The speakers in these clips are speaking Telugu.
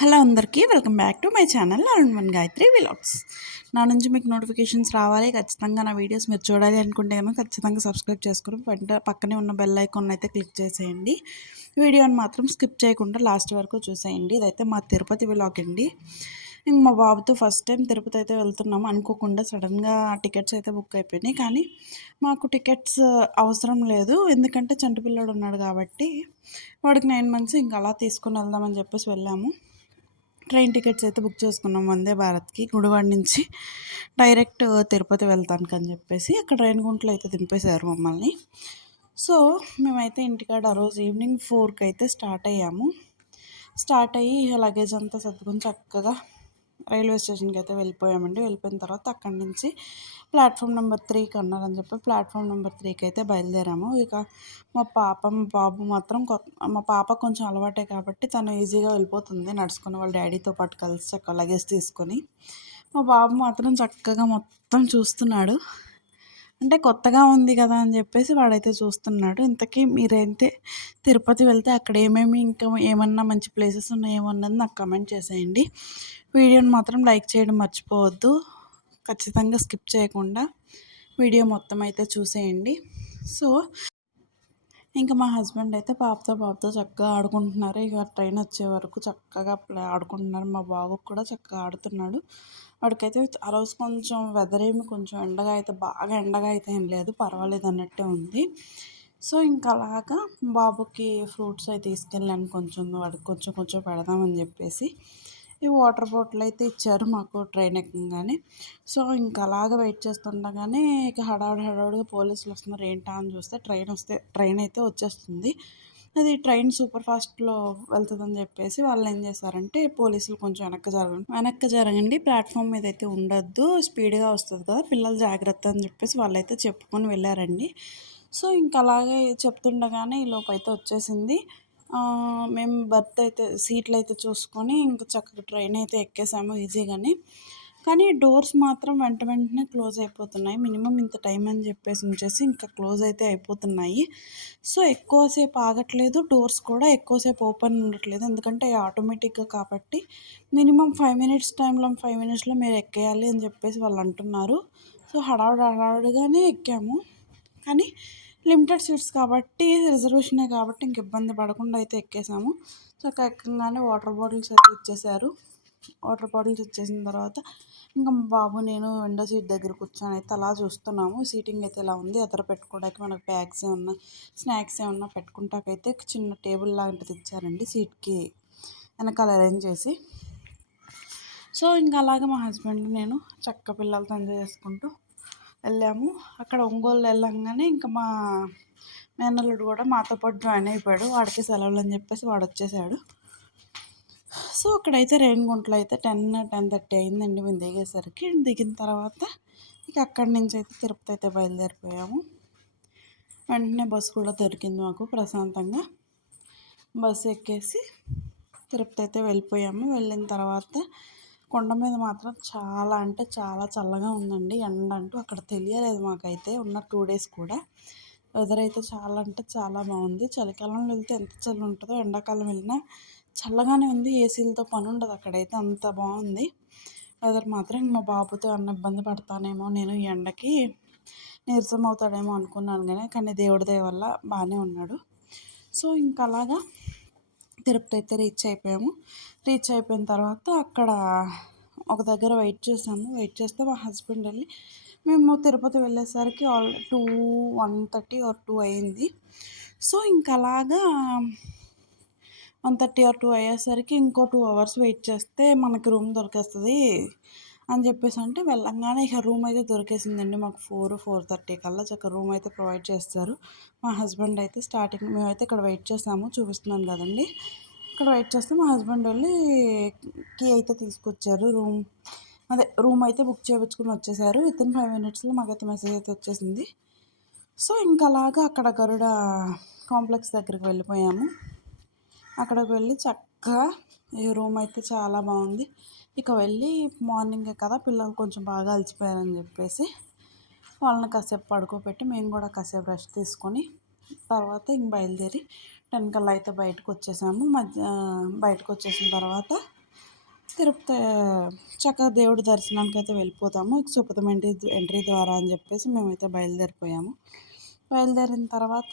హలో అందరికీ welcome back to my channel Arun Gayatri vlogs. నా నుంచి మీకు నోటిఫికేషన్స్ రావాలి, ఖచ్చితంగా నా వీడియోస్ మీరు చూడాలి అనుకుంటే ఏమో ఖచ్చితంగా సబ్స్క్రైబ్ చేసుకుని పక్కనే ఉన్న బెల్ ఐకాన్ అయితే క్లిక్ చేసేయండి. వీడియోని మాత్రం స్కిప్ చేయకుండా లాస్ట్ వరకు చూసేయండి. ఇదైతే మా తిరుపతి వ్లాగ్ అండి. ఇంక మా బాబుతో ఫస్ట్ టైం తిరుపతి అయితే వెళ్తున్నాము. అనుకోకుండా సడన్గా టికెట్స్ అయితే బుక్ అయిపోయినాయి. కానీ మాకు టికెట్స్ అవసరం లేదు, ఎందుకంటే చంటి పిల్లోడు ఉన్నాడు కాబట్టి వాడికి 9 మంత్స్ ఇంకా అలా తీసుకుని వెళ్దామని చెప్పేసి వెళ్ళాము. ట్రైన్ టికెట్స్ అయితే బుక్ చేసుకున్నాం వందే భారత్కి. గుడివాడ నుంచి డైరెక్ట్ తిరుపతి వెళ్తానికి అని చెప్పేసి అక్కడ రేణిగుంటలో అయితే దింపేశారు మమ్మల్ని. సో మేమైతే ఇంటికాడ ఆ రోజు ఈవినింగ్ 4కి అయితే స్టార్ట్ అయ్యాము. స్టార్ట్ అయ్యి లగేజ్ అంతా సర్దుకొని చక్కగా రైల్వే స్టేషన్కి అయితే వెళ్ళిపోయామండి. వెళ్ళిపోయిన తర్వాత అక్కడి నుంచి ప్లాట్ఫామ్ నెంబర్ 3కి అన్నారని చెప్పి ప్లాట్ఫామ్ నెంబర్ 3కి అయితే బయలుదేరాము. ఇక మా బాబు మాత్రం మా పాప కొంచెం అలవాటే కాబట్టి తను ఈజీగా వెళ్ళిపోతుంది నడుచుకుని, వాళ్ళ డాడీతో పాటు కలిసి చక్కగా లగేజ్ తీసుకొని. మా బాబు మాత్రం చక్కగా మొత్తం చూస్తున్నాడు. అంటే కొత్తగా ఉంది కదా అని చెప్పేసి వాడైతే చూస్తున్నాడు. ఇంతకీ మీరైతే తిరుపతి వెళ్తే అక్కడ ఏమేమి ఇంకా ఏమన్నా మంచి ప్లేసెస్ ఉన్నాయేమో అన్నది నాకు కమెంట్ చేసేయండి. వీడియోని మాత్రం లైక్ చేయడం మర్చిపోవద్దు. ఖచ్చితంగా స్కిప్ చేయకుండా వీడియో మొత్తం అయితే చూసేయండి. సో ఇంకా మా హస్బెండ్ అయితే పాపతో చక్కగా ఆడుకుంటున్నారు. ఇక ట్రైన్ వచ్చే వరకు చక్కగా ఆడుకుంటున్నారు. మా బాబుకు కూడా చక్కగా ఆడుతున్నాడు. వాడికైతే ఆ రోజు కొంచెం వెదర్ ఏమి కొంచెం ఎండగా అయితే బాగా ఎండగా అయితే ఏం లేదు, పర్వాలేదు అన్నట్టే ఉంది. సో ఇంకా అలాగా బాబుకి ఫ్రూట్స్ అవి తీసుకెళ్ళాను. వాడికి కొంచెం కొంచెం పెడదామని చెప్పేసి ఈ వాటర్ బాటిల్ అయితే ఇచ్చారు మాకు ట్రైన్ ఎక్కగానే. సో ఇంకా అలాగ వెయిట్ చేస్తుండగానే ఇక హడావుడిగా పోలీసులు వస్తున్నారు. ఏంటా అని చూస్తే ట్రైన్ అయితే వచ్చేస్తుంది. అది ట్రైన్ సూపర్ ఫాస్ట్లో వెళ్తుందని చెప్పేసి వాళ్ళు ఏం చేశారంటే పోలీసులు కొంచెం వెనక్కి జరగండి, ప్లాట్ఫామ్ మీద అయితే ఉండొద్దు, స్పీడ్గా వస్తుంది కదా, పిల్లలు జాగ్రత్త అని చెప్పేసి వాళ్ళైతే చెప్పుకొని వెళ్ళారండి. సో ఇంకా అలాగే చెప్తుండగానే ఈ లోపు అయితే వచ్చేసింది. మేము సీట్లు అయితే చూసుకొని ఇంకా చక్కగా ట్రైన్ అయితే ఎక్కేసాము ఈజీగానే. కానీ డోర్స్ మాత్రం వెంటనే క్లోజ్ అయిపోతున్నాయి. మినిమం ఇంత టైం అని చెప్పేసి ఉంచేసి ఇంకా క్లోజ్ అయితే అయిపోతున్నాయి. సో ఎక్కువసేపు ఆగట్లేదు, డోర్స్ కూడా ఎక్కువసేపు ఓపెన్ ఉండట్లేదు, ఎందుకంటే ఆటోమేటిక్గా కాబట్టి మినిమం 5 మినిట్స్ టైంలో 5 మినిట్స్లో మీరు ఎక్కేయాలి అని చెప్పేసి వాళ్ళు అంటున్నారు. సో హడావుడిగానే ఎక్కాము. కానీ లిమిటెడ్ సీట్స్ కాబట్టి, రిజర్వేషనే కాబట్టి ఇంక ఇబ్బంది పడకుండా అయితే ఎక్కేసాము. చక్కగా ఎక్కగానే వాటర్ బాటిల్స్ అయితే ఇచ్చేసారు. వాటర్ బాటిల్స్ ఇచ్చేసిన తర్వాత ఇంకా మా బాబు నేను విండో సీట్ దగ్గర కూర్చొని అయితే అలా చూస్తున్నాము. సీటింగ్ అయితే ఇలా ఉంది. ఎదర పెట్టుకోవడానికి మనకు బ్యాగ్స్ ఏమన్నా స్నాక్స్ ఏమన్నా పెట్టుకుంటాకైతే చిన్న టేబుల్ లాంటిది ఇచ్చారండి సీట్కి వెనకాల అరేంజ్ చేసి. సో ఇంకా అలాగే మా హస్బెండ్ నేను చక్క పిల్లలతో ఎంజాయ్ చేసుకుంటూ వెళ్ళాము. అక్కడ ఒంగోలు వెళ్ళంగానే ఇంకా మా మేనల్లుడు కూడా మాతో పాటు జాయిన్ అయిపోయాడు. వాడికి సెలవులు అని చెప్పేసి వాడు వచ్చేసాడు. సో అక్కడైతే రేణిగుంటలో అయితే 10:30 అయిందండి మేము దిగేసరికి. దిగిన తర్వాత ఇక అక్కడి నుంచి అయితే తిరుపతి అయితే బయలుదేరిపోయాము. వెంటనే బస్సు కూడా దొరికింది మాకు ప్రశాంతంగా. బస్సు ఎక్కేసి తిరుపతి అయితే వెళ్ళిపోయాము. వెళ్ళిన తర్వాత కొండ మీద మాత్రం చాలా అంటే చాలా చల్లగా ఉందండి. ఎండ అంటూ అక్కడ తెలియలేదు మాకైతే ఉన్న 2 డేస్ కూడా. వెదర్ అయితే చాలా అంటే చాలా బాగుంది. చలికాలంలో వెళ్తే ఎంత చలి ఉంటుందో ఎండాకాలం వెళ్ళినా చల్లగానే ఉంది. ఏసీలతో పని ఉండదు అక్కడైతే, అంత బాగుంది వెదర్ మాత్రం. మా బాబుతో అన్న ఇబ్బంది పడతానేమో నేను ఈ ఎండకి, నీరసం అవుతాడేమో అనుకున్నాను కానీ దేవుడి దయ వల్ల బాగానే ఉన్నాడు. సో ఇంకా అలాగా తిరుపతి అయితే రీచ్ అయిపోయాము. రీచ్ అయిపోయిన తర్వాత అక్కడ ఒక దగ్గర వెయిట్ చేసాము. వెయిట్ చేస్తే మా హస్బెండ్ వెళ్ళి మేము తిరుపతి వెళ్ళేసరికి 1:30 or 2 అయింది. సో ఇంకా అలాగా 1:30 or 2 అయ్యేసరికి ఇంకో 2 hours వెయిట్ చేస్తే మనకి రూమ్ దొరికేస్తుంది అని చెప్పేసి అంటే వెళ్ళంగానే ఇక రూమ్ అయితే దొరికేసిందండి మాకు. 4:30 కల్లా చక్కగా రూమ్ అయితే ప్రొవైడ్ చేస్తారు. మా హస్బెండ్ అయితే మేమైతే ఇక్కడ వెయిట్ చేసాము, చూపిస్తున్నాను కదండి. ఇక్కడ వెయిట్ చేస్తే మా హస్బెండ్ వెళ్ళి కీ అయితే తీసుకొచ్చారు. రూమ్ అయితే బుక్ చేయించుకుని వచ్చేసారు. వితిన్ 5 మినిట్స్లో మాకైతే మెసేజ్ అయితే వచ్చేసింది. సో ఇంకా అలాగా అక్కడ గరుడ కాంప్లెక్స్ దగ్గరికి వెళ్ళిపోయాము. అక్కడికి వెళ్ళి చక్కగా ఈ రూమ్ అయితే చాలా బాగుంది. ఇక వెళ్ళి మార్నింగే కదా పిల్లలు కొంచెం బాగా అలసిపోయారని చెప్పేసి వాళ్ళని కాసేపు పడుకోబెట్టి మేము కూడా కాసేపు రెస్ట్ తీసుకొని తర్వాత ఇంక బయలుదేరి 10 కల్లా అయితే బయటకు వచ్చేసాము. బయటకు వచ్చేసిన తర్వాత తిరుపతి చక్కగా దేవుడి దర్శనానికి అయితే వెళ్ళిపోతాము. సుపథం ఎంట్రీ ద్వారా అని చెప్పేసి మేమైతే బయలుదేరిపోయాము. బయలుదేరిన తర్వాత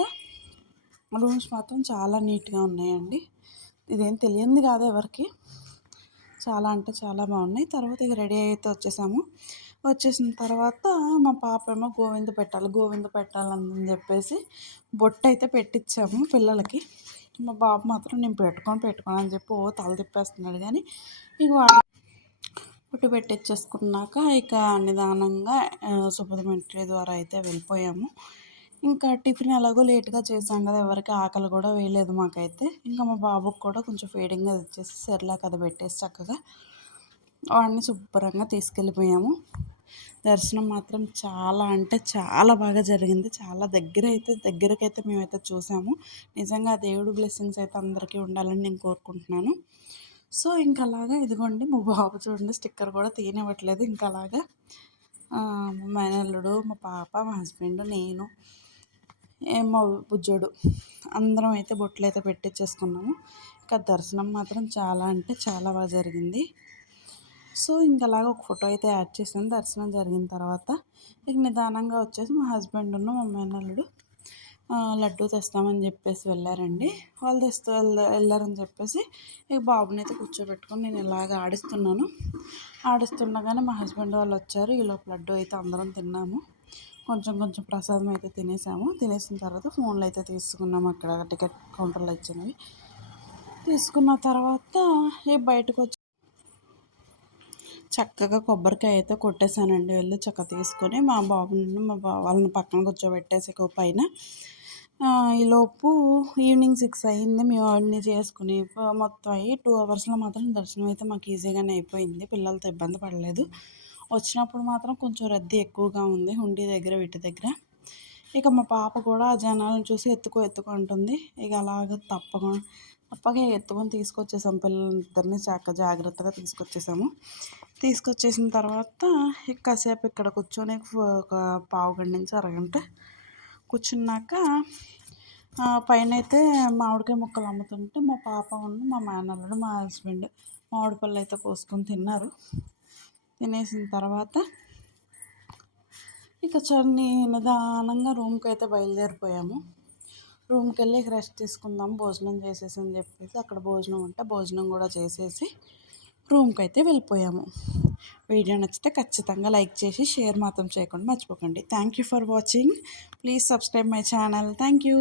రూమ్స్ మాత్రం చాలా నీట్గా ఉన్నాయండి. ఇదేం తెలియంది కాదు ఎవరికి. చాలా అంటే చాలా బాగున్నాయి. తర్వాత ఇక రెడీ అయితే వచ్చేసిన తర్వాత మా పాప ఏమో గోవింద పెట్టాలని చెప్పేసి బొట్టు అయితే పెట్టించాము పిల్లలకి. మా బాబు మాత్రం నేను పెట్టుకోను అని చెప్పి తల తిప్పేస్తున్నాడు. కానీ ఇక బొట్టు పెట్టించేసుకున్నాక ఇక నిదానంగా సుపథమెంట్రీ ద్వారా అయితే వెళ్ళిపోయాము. ఇంకా టిఫిన్ ఎలాగో లేట్గా చేసాం కదా, ఎవరికి ఆకలి కూడా వేయలేదు మాకైతే. ఇంకా మా బాబుకి కూడా కొంచెం ఫీడింగ్ అది ఇచ్చేసి సెర్లాక్ అది పెట్టేసి చక్కగా వాడిని శుభ్రంగా తీసుకెళ్ళిపోయాము. దర్శనం మాత్రం చాలా అంటే చాలా బాగా జరిగింది. చాలా దగ్గరకైతే మేమైతే చూసాము. నిజంగా దేవుడు బ్లెస్సింగ్స్ అయితే అందరికీ ఉండాలని నేను కోరుకుంటున్నాను. సో ఇంకా అలాగా ఇదిగోండి మా బాబు చూడండి, స్టిక్కర్ కూడా తీయనివ్వట్లేదు. ఇంకా అలాగా మా మేనల్లుడు, మా పాప, మా హస్బెండ్, నేను, మా బుజ్జోడు అందరం అయితే బొట్లు అయితే పెట్టించేసుకున్నాము. ఇంకా దర్శనం మాత్రం చాలా అంటే చాలా బాగా జరిగింది. సో ఇంక అలాగ ఒక ఫోటో అయితే యాడ్ చేసాను. దర్శనం జరిగిన తర్వాత ఇక నిదానంగా వచ్చేసి మా హస్బెండ్ మా మేనల్లుడు లడ్డు తెస్తామని చెప్పేసి వెళ్ళారండి. వాళ్ళు వెళ్ళారని చెప్పేసి ఇక బాబుని అయితే కూర్చోబెట్టుకొని నేను ఇలాగ ఆడిస్తుండగానే మా హస్బెండ్ వాళ్ళు వచ్చారు. ఈలోపు లడ్డు అయితే అందరం తిన్నాము. కొంచెం ప్రసాదం అయితే తినేసాము. తినేసిన తర్వాత ఫోన్లు అయితే తీసుకున్నాము. అక్కడ టికెట్ కౌంటర్లో ఇచ్చినవి తీసుకున్న తర్వాత బయటకు వచ్చి చక్కగా కొబ్బరికాయ అయితే కొట్టేశానండి. వెళ్ళి చక్కగా తీసుకొని మా బాబుని వాళ్ళని పక్కన కూర్చోబెట్టేసి పైన ఈలోపు ఈవినింగ్ 6 అయింది. మేము అన్నీ చేసుకుని మొత్తం అయ్యి 2 అవర్స్లో మాత్రం దర్శనం అయితే మాకు ఈజీగానే అయిపోయింది. పిల్లలతో ఇబ్బంది పడలేదు. వచ్చినప్పుడు మాత్రం కొంచెం రద్దీ ఎక్కువగా ఉంది హుండీ దగ్గర వీటి దగ్గర. ఇక మా పాప కూడా ఆ జనాలను చూసి ఎత్తుకో అంటుంది. ఇక అలాగ తప్పగా ఎత్తుకొని తీసుకొచ్చేసాము. పిల్లలిద్దరిని జాగ్రత్తగా తీసుకొచ్చేసిన తర్వాత కాసేపు ఇక్కడ కూర్చొని ఒక పావుగంట నుంచి అరగంట కూర్చున్నాక పైన అయితే మామిడికాయ ముక్కలు అమ్ముతుంటే మా పాప మా మేనల్లుడు, మా హస్బెండ్ మామిడి పళ్ళు అయితే కోసుకొని తిన్నారు. తినేసిన తర్వాత ఇక నిదానంగా రూమ్కి అయితే బయలుదేరిపోయాము. రూమ్కి వెళ్ళి రెస్ట్ తీసుకుందాం, భోజనం చేసేసి అని చెప్పేసి అక్కడ భోజనం ఉంటే భోజనం కూడా చేసేసి రూమ్కి అయితే వెళ్ళిపోయాము. వీడియో నచ్చితే ఖచ్చితంగా లైక్ చేసి షేర్ మాత్రం చేయకుండా మర్చిపోకండి. Thank you for watching. Please subscribe my channel. Thank you.